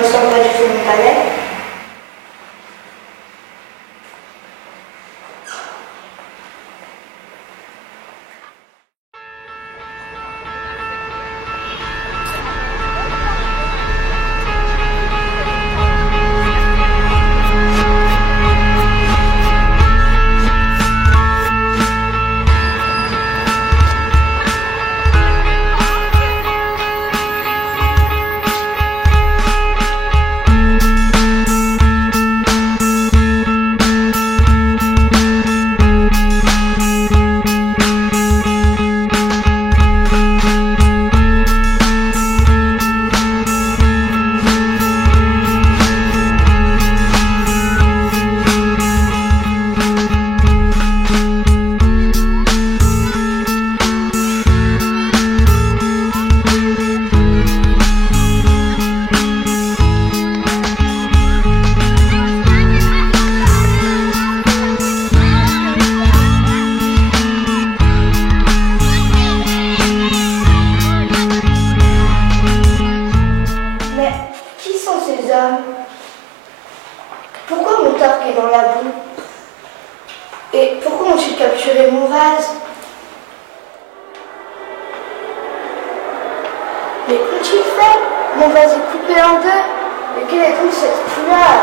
ressemble pas du tout à mon palais. Pourquoi mon torque est dans la boue? Et pourquoi ont-ils capturé mon vase? Mais qu'ont-ils fait? Mon vase est coupé en deux. Mais quelle est donc cette couleur?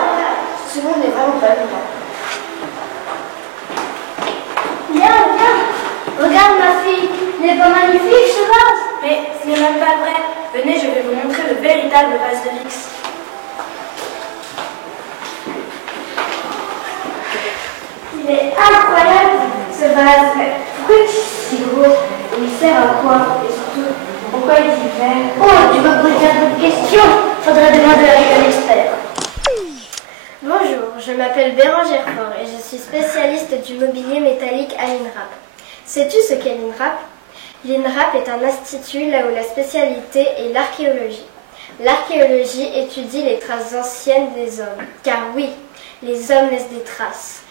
Ce monde n'est vraiment pas bien. Viens, regarde ma fille, n'est pas magnifique ce vase? Mais ce n'est même pas vrai. Venez, je vais vous montrer le véritable vase de Vix. Il est incroyable ce vase. Pourquoi est-il si gros? Et il sert à quoi? Et surtout, pourquoi est-il vert? Oh, tu me poses bien d'autres questions. Faudrait demander à un expert. Bonjour, je m'appelle Bérangère Faure et je suis spécialiste du mobilier métallique à l'INRAP. Sais-tu ce qu'est l'INRAP? L'INRAP est un institut là où la spécialité est l'archéologie. L'archéologie étudie les traces anciennes des hommes. Car oui, les hommes laissent des traces.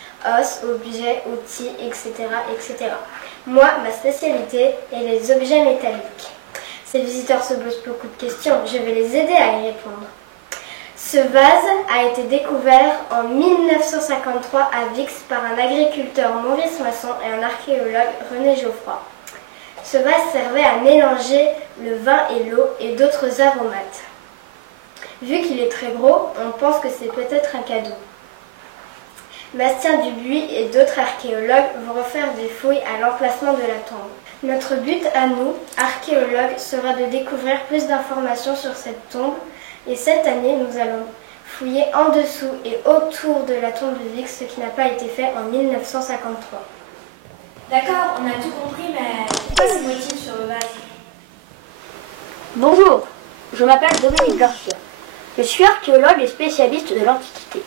Os, objets, outils, etc., etc. Moi, ma spécialité est les objets métalliques. Ces visiteurs se posent beaucoup de questions, je vais les aider à y répondre. Ce vase a été découvert en 1953 à Vix par un agriculteur Maurice Masson et un archéologue René Geoffroy. Ce vase servait à mélanger le vin et l'eau et d'autres aromates. Vu qu'il est très gros, on pense que c'est peut-être un cadeau. Bastien Dubuis et d'autres archéologues vont refaire des fouilles à l'emplacement de la tombe. Notre but à nous, archéologues, sera de découvrir plus d'informations sur cette tombe et cette année, nous allons fouiller en dessous et autour de la tombe de Vix, ce qui n'a pas été fait en 1953. D'accord, on a tout compris, mais pourquoi ces motifs sur le vase? Bonjour, je m'appelle Dominique Garcia. Je suis archéologue et spécialiste de l'Antiquité.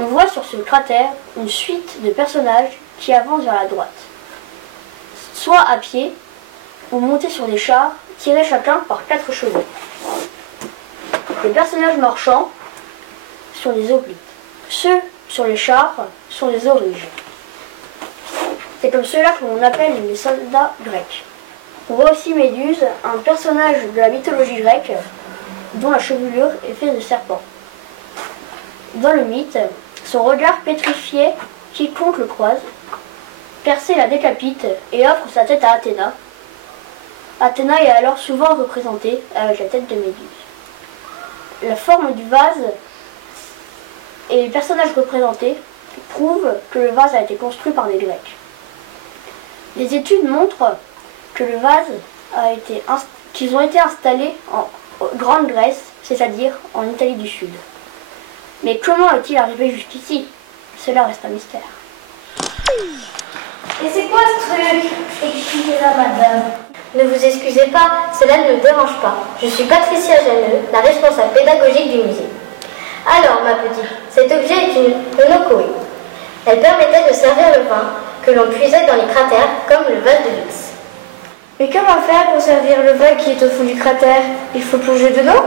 On voit sur ce cratère une suite de personnages qui avancent vers la droite, soit à pied ou montés sur des chars tirés chacun par 4 chevaux. Les personnages marchands sont les hoplites. Ceux sur les chars sont les auriges. C'est comme cela que l'on appelle les soldats grecs. On voit aussi Méduse, un personnage de la mythologie grecque dont la chevelure est faite de serpents. Dans le mythe, son regard pétrifié, quiconque le croise, Persée la décapite et offre sa tête à Athéna. Athéna est alors souvent représentée avec la tête de Méduse. La forme du vase et les personnages représentés prouvent que le vase a été construit par des Grecs. Les études montrent que le vase qu'ils ont été installés en Grande Grèce, c'est-à-dire en Italie du Sud. Mais comment est-il arrivé jusqu'ici? Cela reste un mystère. Et c'est quoi ce truc? Expliquez-la, madame. Ne vous excusez pas, cela ne me dérange pas. Je suis Patricia Janeux, la responsable pédagogique du musée. Alors, ma petite, cet objet est une Onokoé. Elle permettait de servir le vin que l'on puisait dans les cratères, comme le vase de Vix. Mais comment faire pour servir le vin qui est au fond du cratère? Il faut plonger dedans?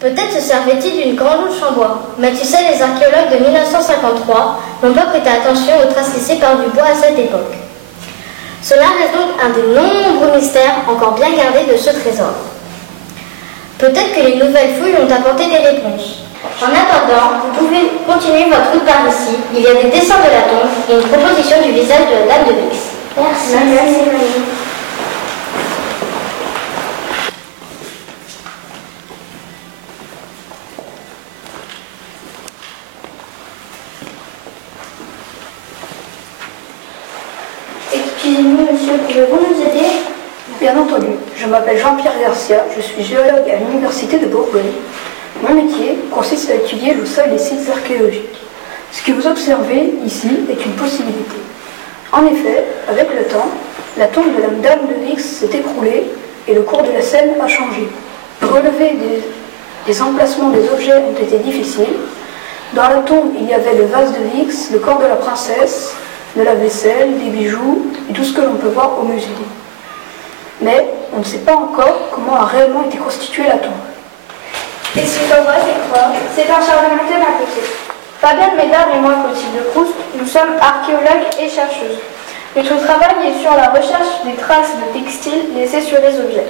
Peut-être se servait-il d'une grande louche en bois. Mais tu sais, les archéologues de 1953 n'ont pas prêté attention aux traces laissées par Dubois à cette époque. Cela reste donc un des nombreux mystères encore bien gardés de ce trésor. Peut-être que les nouvelles fouilles ont apporté des réponses. En attendant, vous pouvez continuer votre route par ici. Il y a des dessins de la tombe et une proposition du visage de la dame de Vix. Merci. Merci. Excusez-nous, monsieur, pouvez-vous nous aider? Bien entendu, je m'appelle Jean-Pierre Garcia, je suis géologue à l'Université de Bourgogne. Mon métier consiste à étudier le sol des sites archéologiques. Ce que vous observez ici est une possibilité. En effet, avec le temps, la tombe de la dame de Vix s'est écroulée et le cours de la scène a changé. Relever des emplacements des objets ont été difficiles. Dans la tombe, il y avait le vase de Vix, le corps de la princesse, de la vaisselle, des bijoux et tout ce que l'on peut voir au musée. Mais on ne sait pas encore comment a réellement été constituée la tombe. Et ce qu'on voit, c'est quoi? C'est un charlementé, ma petite. Fabienne Médard et moi, Clotilde de Proust, nous sommes archéologues et chercheuses. Notre travail est sur la recherche des traces de textiles laissées sur les objets.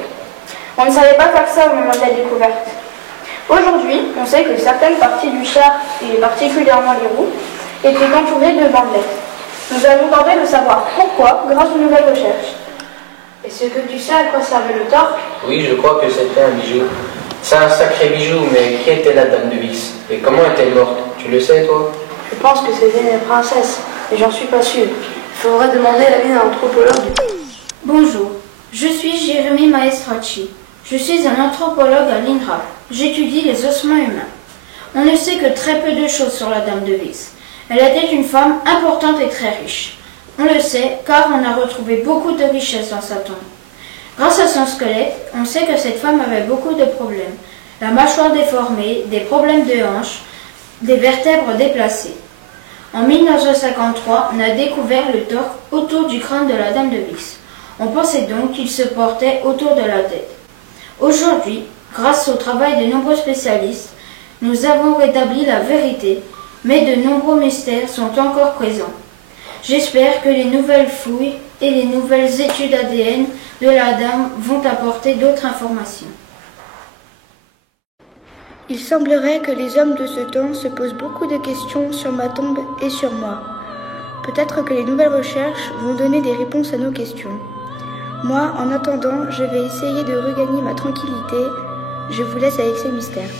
On ne savait pas faire ça au moment de la découverte. Aujourd'hui, on sait que certaines parties du char, et particulièrement les roues, étaient entourées de bandelettes. Nous allons tenter de savoir pourquoi grâce aux nouvelles recherches. Est-ce que tu sais à quoi servait le torque? Oui, je crois que c'était un bijou. C'est un sacré bijou, mais qui était la dame de Vix? Et comment est-elle morte? Tu le sais, toi? Je pense que c'était une princesse, mais j'en suis pas sûre. Il faudrait demander l'avis d'un anthropologue. Bonjour, je suis Jérémy Maestracci. Je suis un anthropologue à l'INRAP. J'étudie les ossements humains. On ne sait que très peu de choses sur la dame de Vix. Elle était une femme importante et très riche. On le sait car on a retrouvé beaucoup de richesses dans sa tombe. Grâce à son squelette, on sait que cette femme avait beaucoup de problèmes. La mâchoire déformée, des problèmes de hanches, des vertèbres déplacées. En 1953, on a découvert le torse autour du crâne de la dame de Vix. On pensait donc qu'il se portait autour de la tête. Aujourd'hui, grâce au travail de nombreux spécialistes, nous avons rétabli la vérité, mais de nombreux mystères sont encore présents. J'espère que les nouvelles fouilles et les nouvelles études ADN de la dame vont apporter d'autres informations. Il semblerait que les hommes de ce temps se posent beaucoup de questions sur ma tombe et sur moi. Peut-être que les nouvelles recherches vont donner des réponses à nos questions. Moi, en attendant, je vais essayer de regagner ma tranquillité. Je vous laisse avec ces mystères.